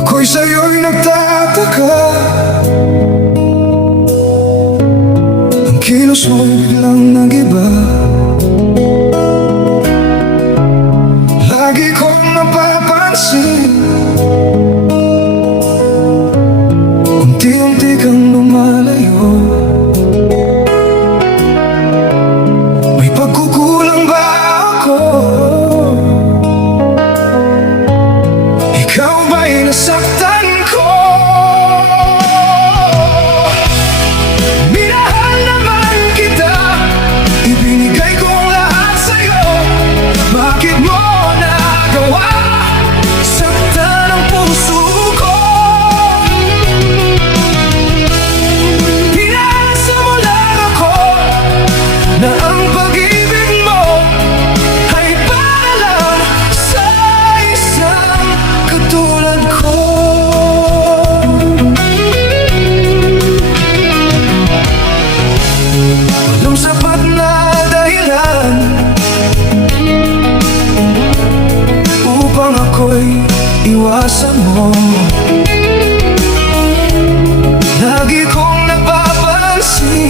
Ako'y sa'yo'y nagtataka, ang kilos mo biglang nag-iba. Lagi kong napapansin, unti-unti kang lumalayo. May pagkukulang ba ako? Ikaw ba'y nasaktan ko? Minahal naman kita, ibinigay kong lahat sa'yo. Bakit mo nagawa? Saktan ang puso ko. Pinasa mo lang ako na ang pag-ibig mo ay para lang sa isang katulad ko. Walang sapat na dahilan upang ako'y iwasan mo. Lagi kong napapansin,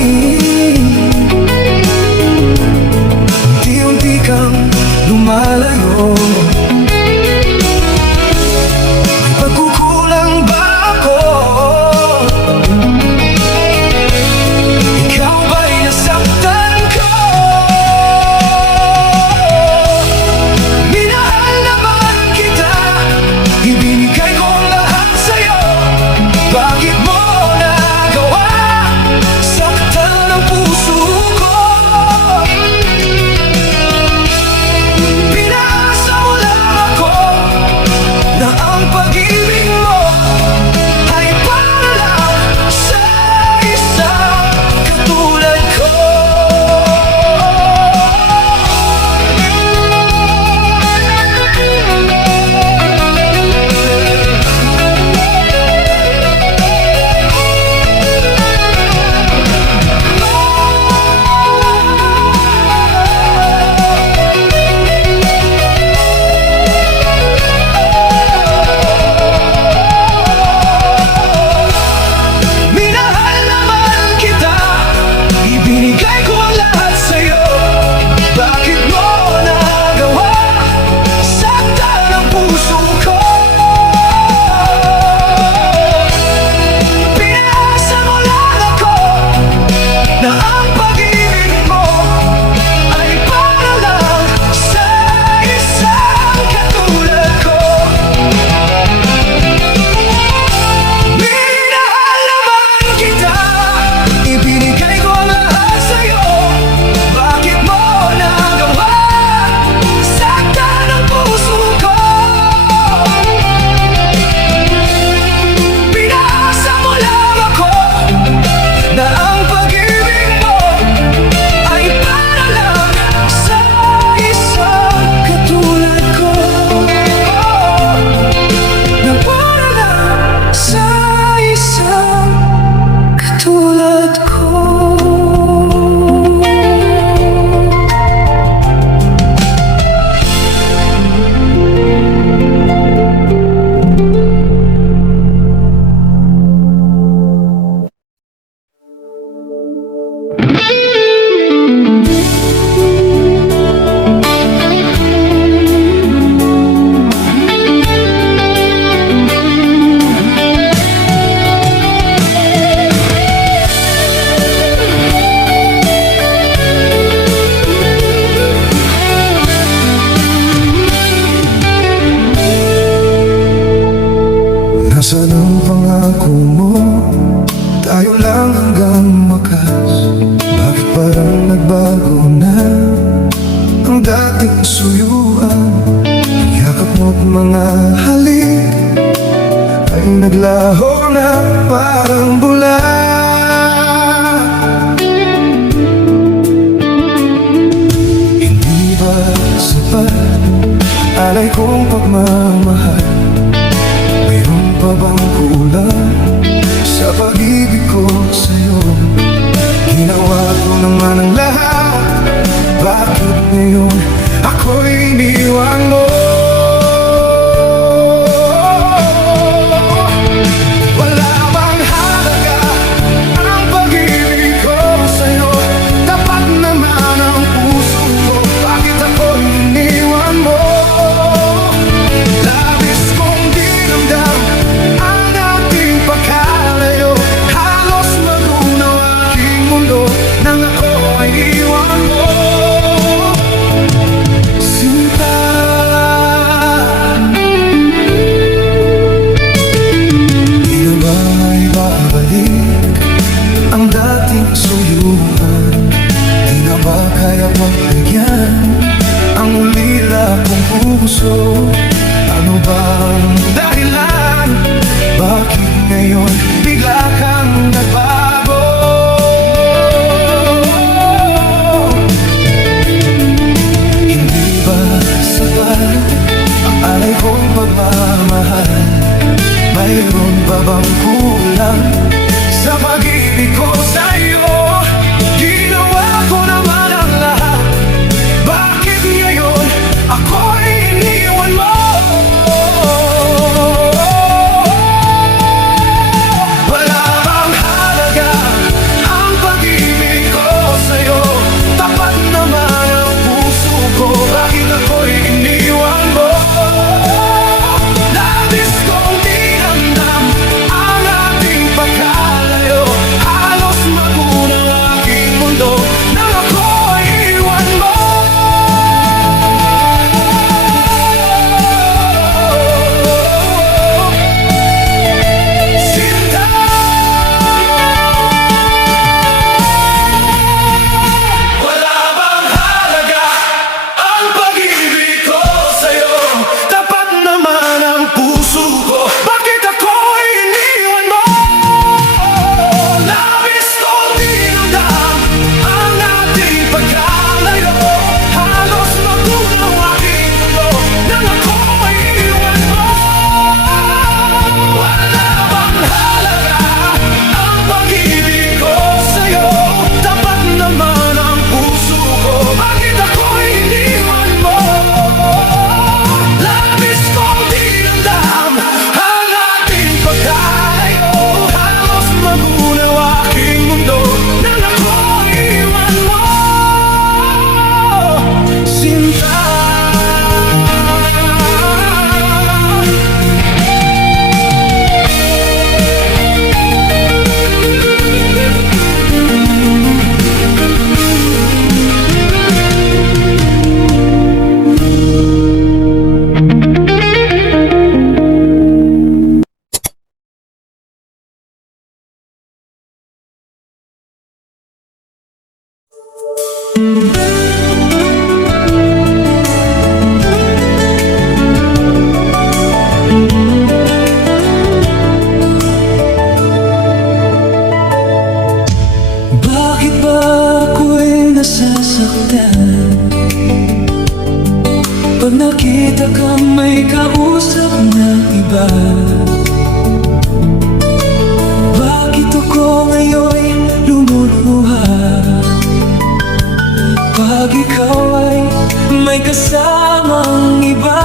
unti-unti kang lumalayo. May pagkukulang ba ako? Ikaw ba'y nasaktan ko? Minahal naman kita, ibinigay ko lahat puso. Ano bang dahilan? Bakit ngayon bigla kang nagbago? Hindi ba sapat ang alay kong pagmamahal? Mayroon pa bang kulang sa pag-ibig ko sa'yo? Ginawa ko naman ang lahat. Bakit ngayon ako'y iniwan mo? Wala bang halaga ang pag-ibig ko sa'yo? Tapat naman ang puso ko. Bakit ako'y iniwan mo? Labis kong dinamdam ang ating pagkalayo. Halos magulo ang aking mundo nang ako'y iwan mo. Sinta, wala bang halaga ang pag-ibig ko sa'yo? Tapat naman ang puso ko. Bakit ako'y iniwan mo? Labis kong dinamdam ang ating pagkalayo. Halos magulo ang aking mundo nang ako'y iwan mo. Wala bang halaga ang pag-ibig ko sa'yo? Tapat naman ang puso ko. Bakit ako'y iniwan mo? Labis kong dinamdam ang ating pagkalayo. Halos magulo ang aking mundo nang ako'y iwan mo. Sinta, bakit ba ako'y nasasaktan pag nakita kang may kausap na iba? Bakit ako ngayon'y lumuluha pag ikaw ay may kasamang iba?